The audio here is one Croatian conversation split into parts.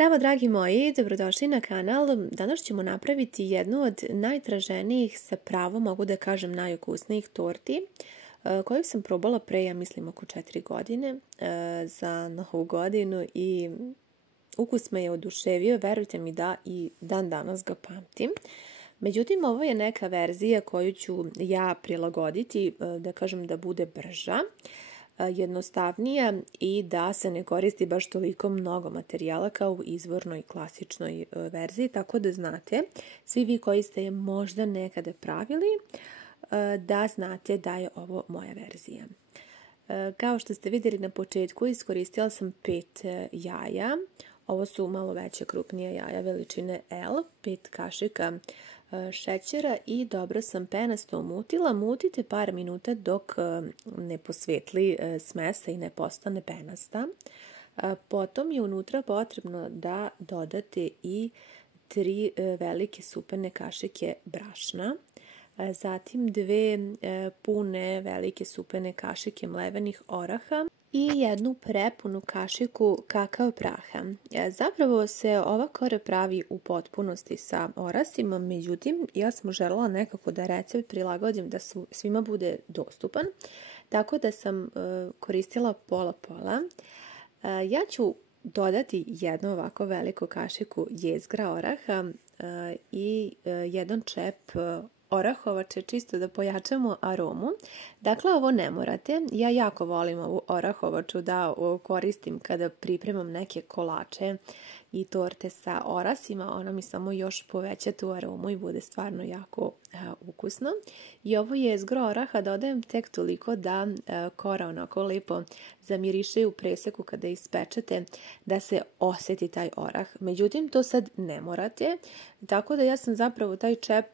Zdravo dragi moji, dobrodošli na kanal. Danas ćemo napraviti jednu od najtraženijih, sa pravom mogu da kažem najukusnijih torti, koju sam probala pre, ja mislim, oko 4 godine za Novu godinu i ukus me je oduševio, verujte mi da i dan danas ga pamtim. Međutim, ovo je neka verzija koju ću ja prilagoditi, da kažem da bude brža, jednostavnija i da se ne koristi baš toliko mnogo materijala kao u izvornoj klasičnoj verziji, tako da znate, svi vi koji ste je možda nekada pravili, da znate da je ovo moja verzija. Kao što ste vidjeli na početku, iskoristila sam 5 jaja. Ovo su malo veće, krupnije jaja, veličine L, 5 kašika šećera i dobro sam penasto umutila. Mutite par minuta dok ne posvetli smesa i ne postane penasta. Potom je unutra potrebno da dodate i 3 velike supene kašike brašna. Zatim 2 pune velike supene kašike mlevenih oraha i 1 prepunu kašiku kakao praha. Zapravo se ova kora pravi u potpunosti sa orasima, međutim ja sam željela nekako da recept prilagodim da svima bude dostupan, tako da sam koristila pola-pola. Ja ću dodati jednu ovako veliku kašiku jezgra oraha i 1 čep orahovače, čisto da pojačamo aromu. Dakle, ovo ne morate. Ja jako volim ovu orahovaču da koristim kada pripremam neke kolače i torte sa orasima. Ona mi samo još poveća tu aromu i bude stvarno jako ukusno. I ovo jezgro oraha dodajem tek toliko da kora onako lepo zamiriše u preseku kada ispečete, da se osjeti taj orah. Međutim, to sad ne morate, tako da ja sam zapravo taj čep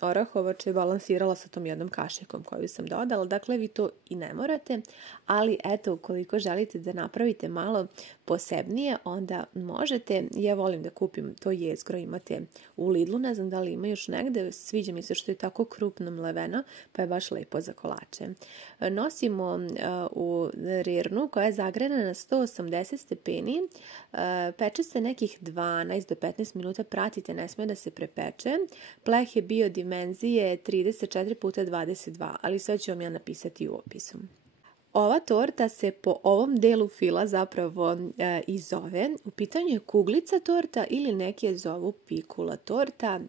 orahovače balansirala sa tom jednom kašikom koju sam dodala. Dakle, vi to i ne morate, ali eto, ukoliko želite da napravite malo posebnije, onda možete. Ja volim da kupim to jezgro, imate u Lidlu, ne znam da li ima još negde, sviđa mi se što je tako krupno mleveno, pa je baš lepo za kolače. Nosimo u rirnu koja je zagrejana na 180 stepeni, peče se nekih 12 do 15 minuta, pratite, ne smije da se prepeče. Pleh je bio dimenzije 34x22, ali sve ću vam ja napisati u opisu. Ova torta se po ovom delu fila zapravo i zove. U pitanju je kuglica torta ili neki je zovu pikula torta.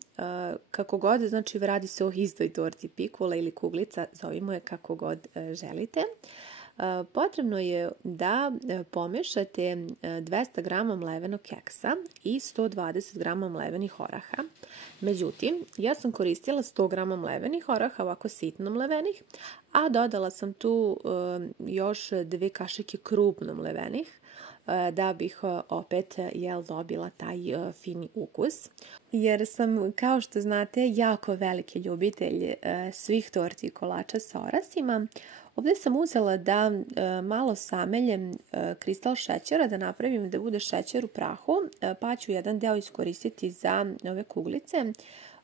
Kako god, znači radi se o istoj torti, pikula ili kuglica, zovimo je kako god želite. Potrebno je da pomešate 200 g mlevenog keksa i 120 g mlevenih oraha. Međutim, ja sam koristila 100 g mlevenih oraha, ovako sitno mlevenih, a dodala sam tu još 2 kašike krupno mlevenih, da bih opet dobila taj fini ukus. Jer sam, kao što znate, jako veliki ljubitelj svih torti i kolača sa orasima. Ovdje sam uzela da malo sameljem kristal šećera, da napravim da bude šećer u prahu, pa ću jedan deo iskoristiti za ove kuglice.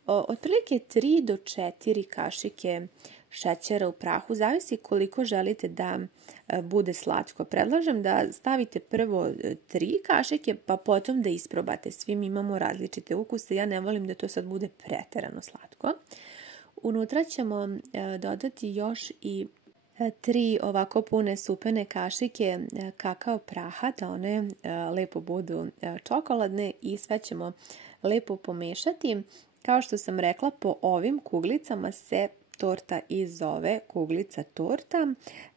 Otprilike 3 do 4 kašike šećera u prahu, zavisi koliko želite da bude slatko. Predlažem da stavite prvo 3 kašike, pa potom da isprobate. Svi mi imamo različite ukuse, ja ne volim da to sad bude preterano slatko. Unutra ćemo dodati još i 3 ovako pune supene kašike kakao praha, da one lepo budu čokoladne i sve ćemo lepo pomešati. Kao što sam rekla, po ovim kuglicama se torta i zove kuglica torta,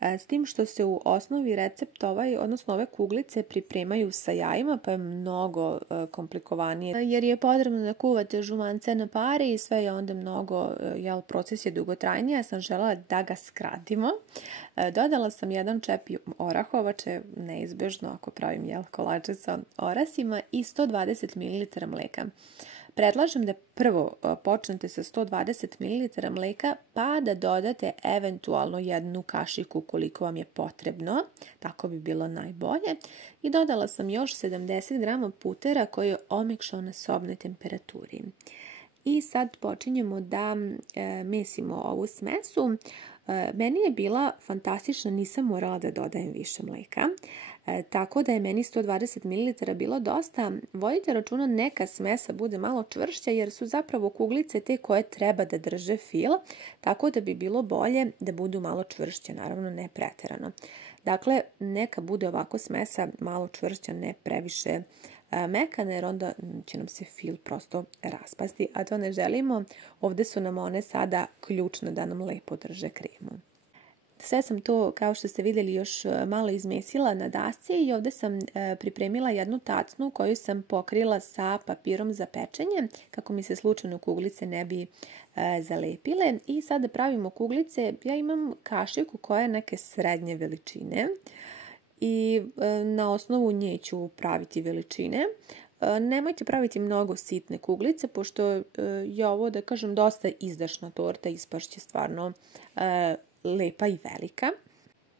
s tim što se u osnovi recept odnosno ove kuglice pripremaju sa jajima, pa je mnogo komplikovanije, jer je potrebno da kuvate žumance na pari i sve je onda mnogo, proces je dugotrajniji, ja sam želela da ga skratimo. Dodala sam 1 čep orahovače, neizbežno ako pravim kolače sa orasima, i 120 ml mleka. Predlažem da prvo počnete sa 120 ml mleka, pa da dodate eventualno 1 kašiku koliko vam je potrebno, tako bi bilo najbolje. I dodala sam još 70 g putera koji je omekšao na sobnoj temperaturi. I sad počinjemo da mesimo ovu smesu. Meni je bila fantastična, nisam morala da dodajem više mleka. Tako da je meni 120 ml bilo dosta. Vodite računa neka smesa bude malo čvršća jer su zapravo kuglice te koje treba da drže fil, tako da bi bilo bolje da budu malo čvršće, naravno ne preterano. Dakle, neka bude ovako smesa malo čvršća, ne previše mekana jer onda će nam se fil prosto raspasti, a to ne želimo. Ovdje su nam one sada ključne da nam lepo drže kremu. Sve sam to, kao što ste vidjeli, još malo izmesila na dasci i ovdje sam pripremila jednu tacnu koju sam pokrila sa papirom za pečenje kako mi se slučajno kuglice ne bi zalepile. I sada pravimo kuglice. Ja imam kašiku koja je neke srednje veličine i na osnovu nje ću praviti veličine. Nemojte praviti mnogo sitne kuglice, pošto je ovo, da kažem, dosta izdašna torta, ispašće stvarno lepa i velika.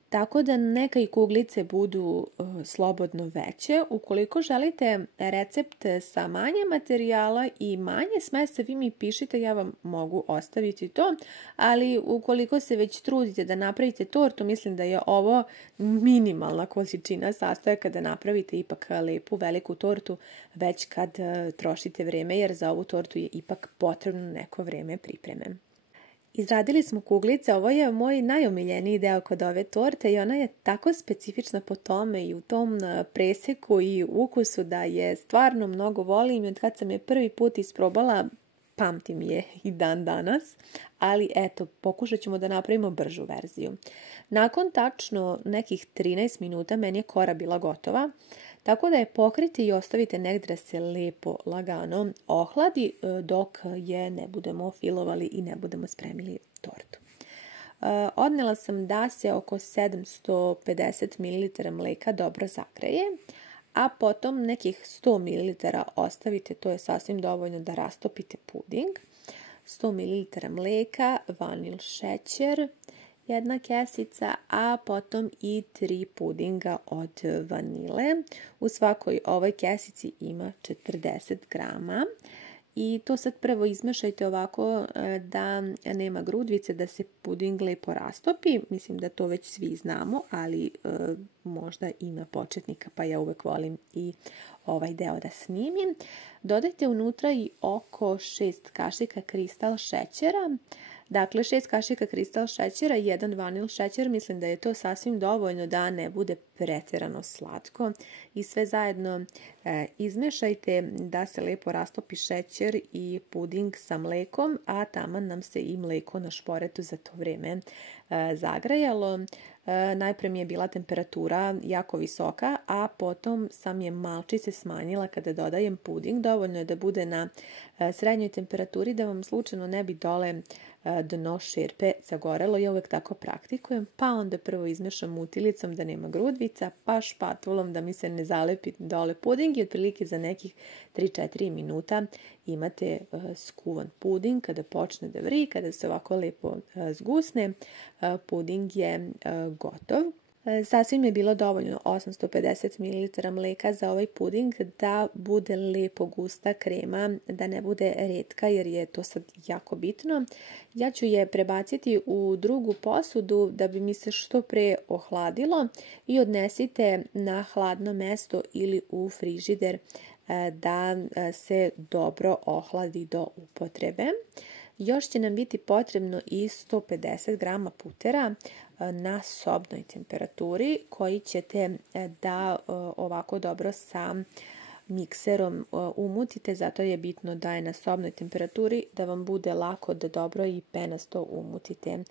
Tako da neka i kuglice budu slobodno veće. Ukoliko želite recept sa manje materijala i manje smesa, vi mi pišite, ja vam mogu ostaviti to. Ali ukoliko se već trudite da napravite tortu, mislim da je ovo minimalna količina sastojaka da napravite ipak lepu, veliku tortu već kad trošite vreme, jer za ovu tortu je ipak potrebno neko vreme pripreme. Izradili smo kuglice, ovo je moj najomiljeniji deo kod ove torte i ona je tako specifična po tome i u tom preseku i ukusu da je stvarno mnogo volim i od kad sam je prvi put isprobala, pamtim je i dan danas, ali eto, pokušat ćemo da napravimo bržu verziju. Nakon tačno nekih 13 minuta meni je kora bila gotova, tako da je pokriti i ostavite negdje da se lepo, lagano ohladi dok je ne budemo filovali i ne budemo spremili tortu. Odnela sam da se oko 750 ml mleka dobro zagreje, a potom nekih 100 ml ostavite, to je sasvim dovoljno da rastopite puding. 100 ml mleka, vanil šećer, jedna kesica, a potom i 3 pudinga od vanile. U svakoj ovoj kesici ima 40 grama. I to sad prvo izmešajte ovako da nema grudvice, da se puding lepo rastopi. Mislim da to već svi znamo, ali možda ima početnika, pa ja uvek volim i ovaj deo da snimim. Dodajte unutra i oko 6 kašika kristal šećera. Dakle, 6 kašika kristal šećera i 1 vanil šećer, mislim da je to sasvim dovoljno da ne bude pretjerano slatko. I sve zajedno izmešajte da se lepo rastopi šećer i puding sa mlekom, a taman nam se i mleko na šporetu za to vrijeme zagrejalo. Najprije mi je bila temperatura jako visoka, a potom sam je malčice smanjila kada dodajem puding. Dovoljno je da bude na srednjoj temperaturi da vam slučajno ne bi dole dno šerpe zagorelo. Ja uvek tako praktikujem, pa onda prvo izmešam utilicom da nema grudvica, pa špatulom da mi se ne zalepi dole puding i otprilike za nekih 3-4 minuta imate skuvan puding. Kada počne da vri, kada se ovako lepo zgusne, puding je gotov. Sasvim je bilo dovoljno 850 ml mleka za ovaj puding da bude lepo gusta krema, da ne bude retka jer je to sad jako bitno. Ja ću je prebaciti u drugu posudu da bi mi se što pre ohladilo i odnesite na hladno mesto ili u frižider da se dobro ohladi do upotrebe. Još će nam biti potrebno i 150 grama putera na sobnoj temperaturi koji ćete da ovako dobro sa mikserom umutite, zato je bitno da je na sobnoj temperaturi da vam bude lako da dobro i penasto umutite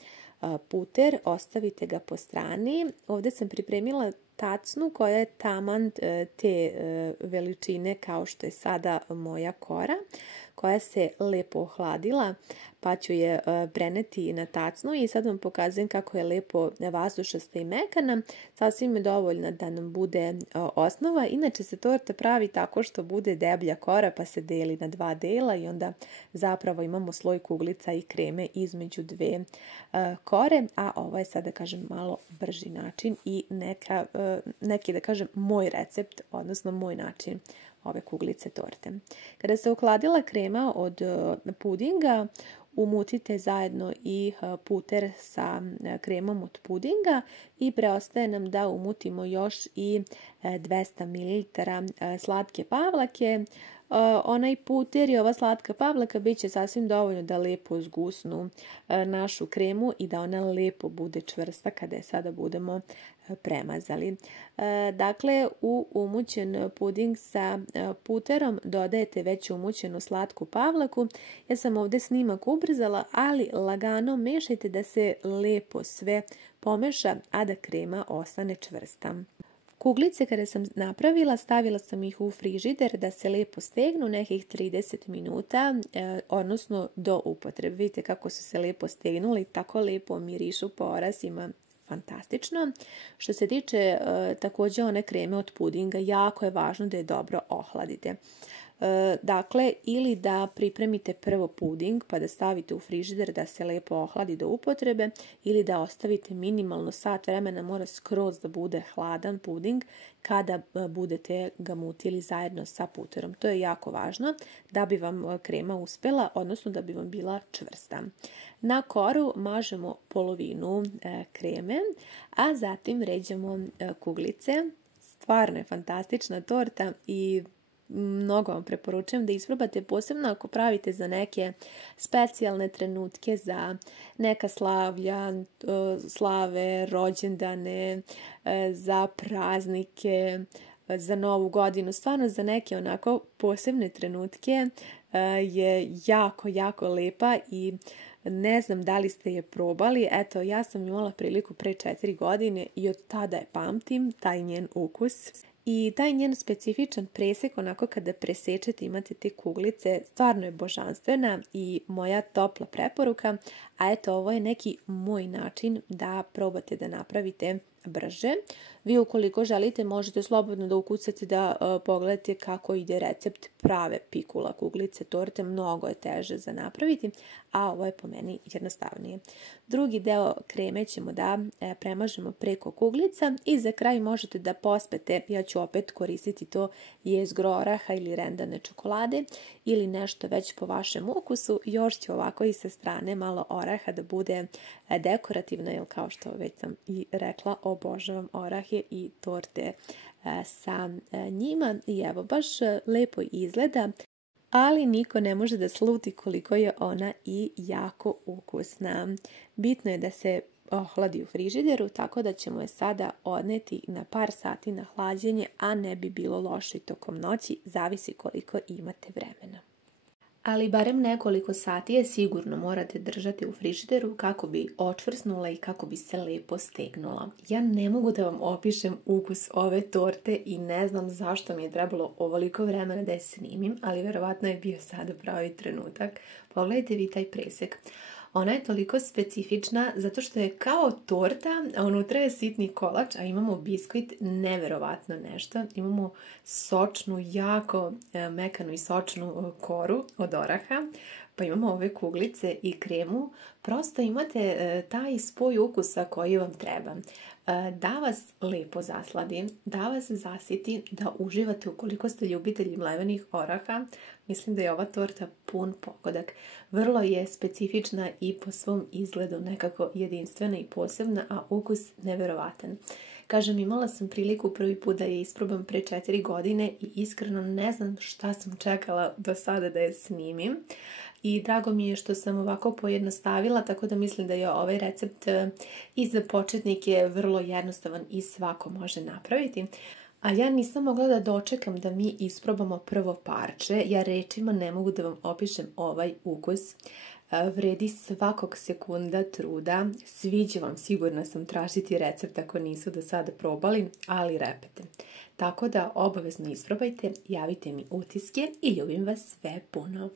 puter. Ostavite ga po strani. Ovdje sam pripremila tacnu koja je taman te veličine kao što je sada moja kora, koja se lepo ohladila, pa ću je preneti na tacnu i sad vam pokazujem kako je lepo vazdušasta i mekana. Sasvim je dovoljna da nam bude osnova. Inače se torta pravi tako što bude deblja kora pa se deli na 2 dela i onda zapravo imamo sloj kuglica i kreme između 2 kore, a ovo je sad da kažem malo brži način i neki da kažem moj recept, odnosno moj način ove kuglice torte. Kada se ohladila krema od pudinga, umutite zajedno i puter sa kremom od pudinga i preostaje nam da umutimo još i 200 ml slatke pavlake. Onaj puter i ova slatka pavlaka bit će sasvim dovoljno da lepo zgusnu našu kremu i da ona lepo bude čvrsta kada je sada budemo premazali. Dakle, u umućen puding sa puterom dodajete već umućenu slatku pavlaku. Ja sam ovdje snimak ubrzala, ali lagano mešajte da se lepo sve pomeša, a da krema ostane čvrsta. Kuglice kada sam napravila, stavila sam ih u frižider da se lepo stegnu nekih 30 minuta, odnosno do upotrebe. Vidite kako su se lepo stegnuli, tako lepo mirišu po orasima. Fantastično. Što se tiče također one kreme od pudinga, jako je važno da je dobro ohladite. Dakle, ili da pripremite prvo puding pa da stavite u frižider da se lepo ohladi do upotrebe, ili da ostavite minimalno sat vremena, mora skroz da bude hladan puding kada budete ga mutili zajedno sa puterom. To je jako važno da bi vam krema uspela, odnosno da bi vam bila čvrsta. Na koru mažemo polovinu kreme, a zatim ređamo kuglice. Stvarno je fantastična torta i mnogo vam preporučujem da isprobate, posebno ako pravite za neke specijalne trenutke, za neka slavlja, slave, rođendane, za praznike, za Novu godinu, stvarno za neke onako posebne trenutke je jako, jako lepa i ne znam da li ste je probali. Eto, ja sam imala priliku pre 4 godine i od tada je pamtim taj njen ukus. I taj njen specifičan presek, onako kada presečete imate te kuglice, stvarno je božanstvena i moja topla preporuka. A eto, ovo je neki moj način da probate da napravite brže. Vi ukoliko želite možete slobodno da ukucate da pogledate kako ide recept prave pikula kuglice torte. Mnogo je teže za napraviti, a ovo je po meni jednostavnije. Drugi deo kreme ćemo da premažemo preko kuglica i za kraj možete da pospete, ja ću opet koristiti to jezgro oraha ili rendane čokolade ili nešto već po vašem ukusu. Još ću ovako i sa strane malo oraha da bude dekorativno, jer kao što već sam i rekla, obožavam orahe i torte sa njima. I evo, baš lepo izgleda, ali niko ne može da sluti koliko je ona i jako ukusna. Bitno je da se ohladi u frižideru, tako da ćemo je sada odneti na par sati na hlađenje, a ne bi bilo loše tokom noći, zavisi koliko imate vremena. Ali barem nekoliko sati je sigurno morate držati u frižideru kako bi očvrsnula i kako bi se lepo stegnula. Ja ne mogu da vam opišem ukus ove torte i ne znam zašto mi je trebalo ovoliko vremena da je snimim, ali verovatno je bio sada pravi trenutak. Pogledajte vi taj presek. Ona je toliko specifična zato što je kao torta, a unutra je sitni kolač, a imamo biskvit, neverovatno nešto. Imamo sočnu, jako mekanu i sočnu koru od oraha, pa imamo ove kuglice i kremu. Prosto imate taj spoj ukusa koji vam treba. Da vas lepo zasladi, da vas zasiti, da uživate ukoliko ste ljubitelji mlevenih oraha. Mislim da je ova torta pun pogodak. Vrlo je specifična i po svom izgledu nekako jedinstvena i posebna, a ukus neverovatan. Kažem, imala sam priliku prvi put da je isprobam pre 4 godine i iskreno ne znam šta sam čekala do sada da je snimim. I drago mi je što sam ovako pojednostavila, tako da mislim da je ovaj recept i za početnike vrlo jednostavan i svako može napraviti. A ja nisam mogla da dočekam da mi isprobamo prvo parče. Ja rečima ne mogu da vam opišem ovaj ukus. Vredi svakog sekunda truda. Sviđa vam, sigurna sam, tražiti recept ako nisu do sada probali, ali repete. Tako da obavezno isprobajte, javite mi utiske i ljubim vas sve puno.